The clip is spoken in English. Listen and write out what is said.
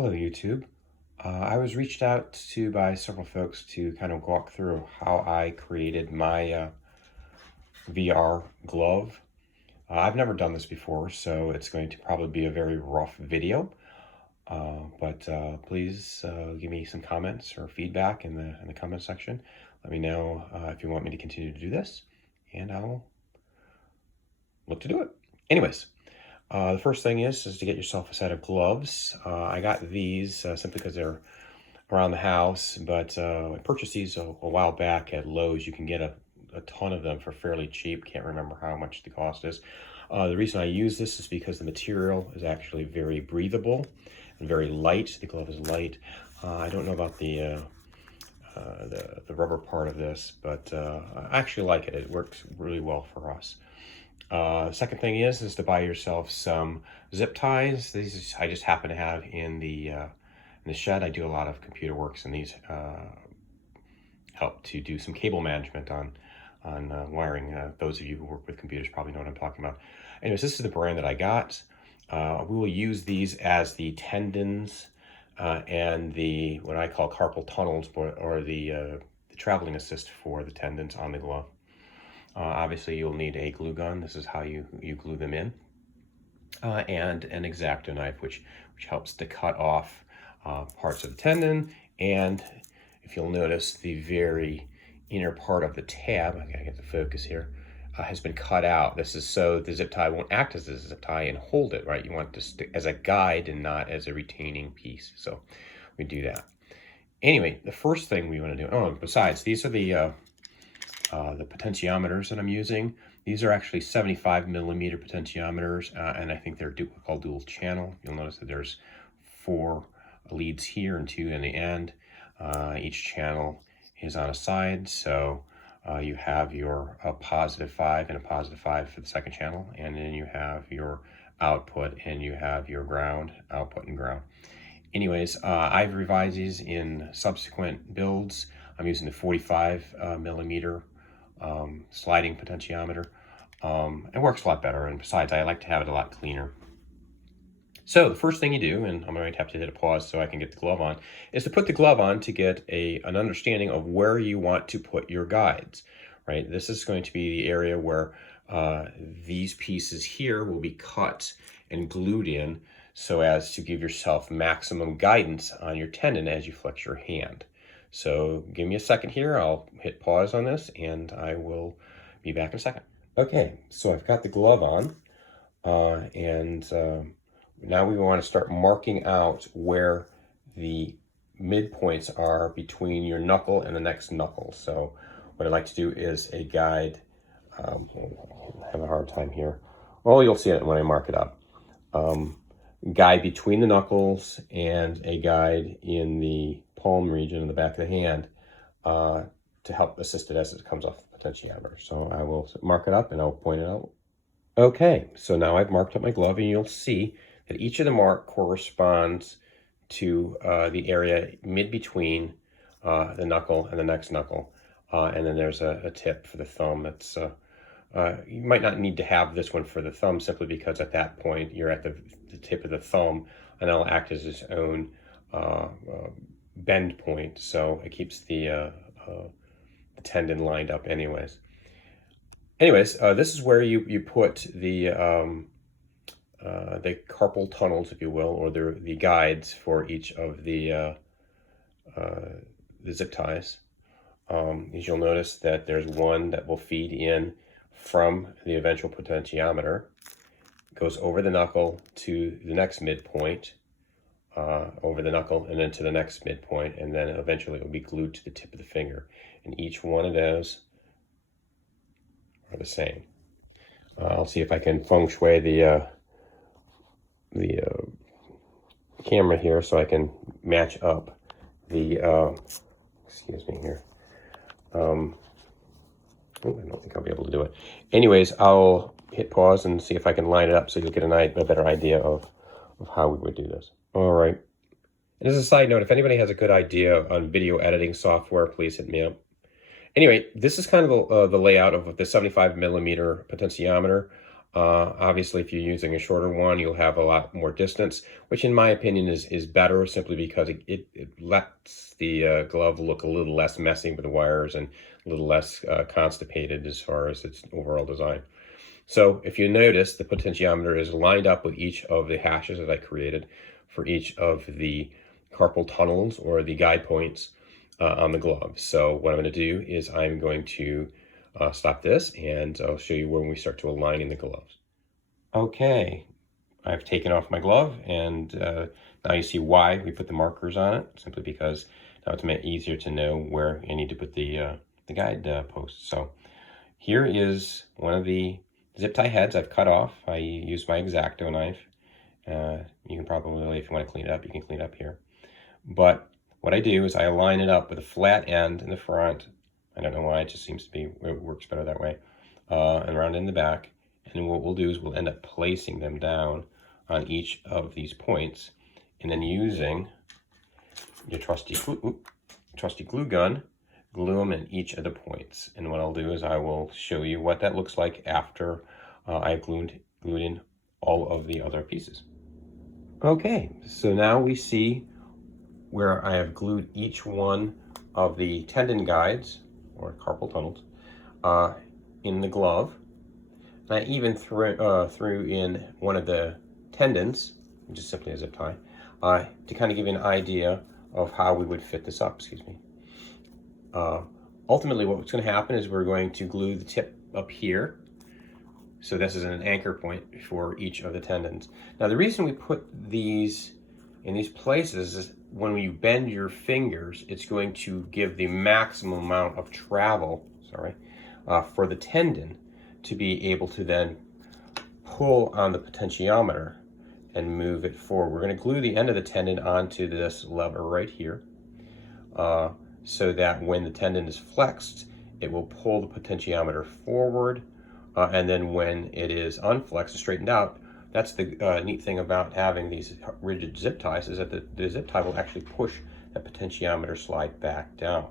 Hello, YouTube. I was reached out to by several folks to kind of walk through how I created my VR glove. I've never done this before, so it's going to probably be a very rough video. But please give me some comments or feedback in the comment section. Let me know if you want me to continue to do this, and I'll look to do it. Anyways. The first thing is to get yourself a set of gloves. I got these simply because they're around the house, but I purchased these a while back at Lowe's. You can get a ton of them for fairly cheap. Can't remember how much the cost is. The reason I use this is because the material is actually very breathable and very light. The glove is light. I don't know about the rubber part of this, but I actually like it. It works really well for us. Second thing is to buy yourself some zip ties. These I just happen to have in the shed. I do a lot of computer works, and these help to do some cable management on wiring. Those of you who work with computers probably know what I'm talking about. Anyways, this is the brand that I got. We will use these as the tendons and the what I call carpal tunnels, or the traveling assist for the tendons on the glove. Obviously, you'll need a glue gun. This is how you glue them in. And an X-Acto knife, which helps to cut off parts of the tendon. And if you'll notice, the very inner part of the tab, I gotta get the focus here, has been cut out. This is so the zip tie won't act as a zip tie and hold it, right? You want this as a guide and not as a retaining piece. So we do that. Anyway, the first thing we want to do, besides, these are the potentiometers that I'm using. These are actually 75 millimeter potentiometers, and I think they're called dual channel. You'll notice that there's 4 leads here and 2 in the end. Each channel is on a side, so you have your +5 and a +5 for the second channel, and then you have your output and you have your ground, output and ground. Anyways, I've revised these in subsequent builds. I'm using the 45 millimeter sliding potentiometer. It works a lot better, and besides, I like to have it a lot cleaner. So the first thing you do, and I'm going to have to hit a pause so I can get the glove on, is to put the glove on to get an understanding of where you want to put your guides, right? This is going to be the area where these pieces here will be cut and glued in so as to give yourself maximum guidance on your tendon as you flex your hand. So give me a second here. I'll hit pause on this, and I will be back in a second. Okay, so I've got the glove on, and now we want to start marking out where the midpoints are between your knuckle and the next knuckle. So what I'd like to do is a guide. I have a hard time here. Well, you'll see it when I mark it up. Guide between the knuckles and a guide in the palm region in the back of the hand to help assist it as it comes off the potentiometer. So I will mark it up and I'll point it out. Okay, so now I've marked up my glove, and you'll see that each of the mark corresponds to the area mid between the knuckle and the next knuckle. And then there's a tip for the thumb. That's you might not need to have this one for the thumb, simply because at that point you're at the tip of the thumb, and that'll act as its own bend point, so it keeps the tendon lined up anyways. This is where you put the carpal tunnels, if you will, or the guides for each of the zip ties. As you'll notice that there's one that will feed in from the eventual potentiometer, goes over the knuckle to the next midpoint, over the knuckle and then to the next midpoint, and then eventually it will be glued to the tip of the finger. And each one of those are the same. I'll see if I can feng shui the camera here so I can match up the excuse me here. I don't think I'll be able to do it. Anyways, I'll hit pause and see if I can line it up so you'll get a better idea of how we would do this. All right. And as a side note, if anybody has a good idea on video editing software, please hit me up. Anyway, this is kind of the layout of the 75 millimeter potentiometer. Obviously, if you're using a shorter one, you'll have a lot more distance, which in my opinion is better simply because it lets the glove look a little less messy with the wires and a little less constipated as far as its overall design. So if you notice, the potentiometer is lined up with each of the hashes that I created for each of the carpal tunnels or the guide points on the glove. So what I'm going to do is I'm going to stop this, and I'll show you when we start to align in the gloves. Okay, I've taken off my glove, and now you see why we put the markers on it, simply because now it's made easier to know where I need to put the guide posts. So here is one of the zip tie heads I've cut off. I use my X-Acto knife. You can probably, if you want to clean it up, you can clean it up here. But what I do is I align it up with a flat end in the front. I don't know why, it just seems to be, it works better that way. And around in the back. And what we'll do is we'll end up placing them down on each of these points, and then using your trusty glue gun, glue them in each of the points. And what I'll do is I will show you what that looks like after I've glued in all of the other pieces. Okay, so now we see where I have glued each one of the tendon guides, or carpal tunnels, in the glove. And I even threw in one of the tendons, which is simply a zip tie, to kind of give you an idea of how we would fit this up, excuse me. Ultimately, what's going to happen is we're going to glue the tip up here. So this is an anchor point for each of the tendons. Now, the reason we put these in these places is when you bend your fingers, it's going to give the maximum amount of travel, for the tendon to be able to then pull on the potentiometer and move it forward. We're going to glue the end of the tendon onto this lever right here, so that when the tendon is flexed, it will pull the potentiometer forward, and then when it is unflexed and straightened out, that's the neat thing about having these rigid zip ties, is that the zip tie will actually push that potentiometer slide back down.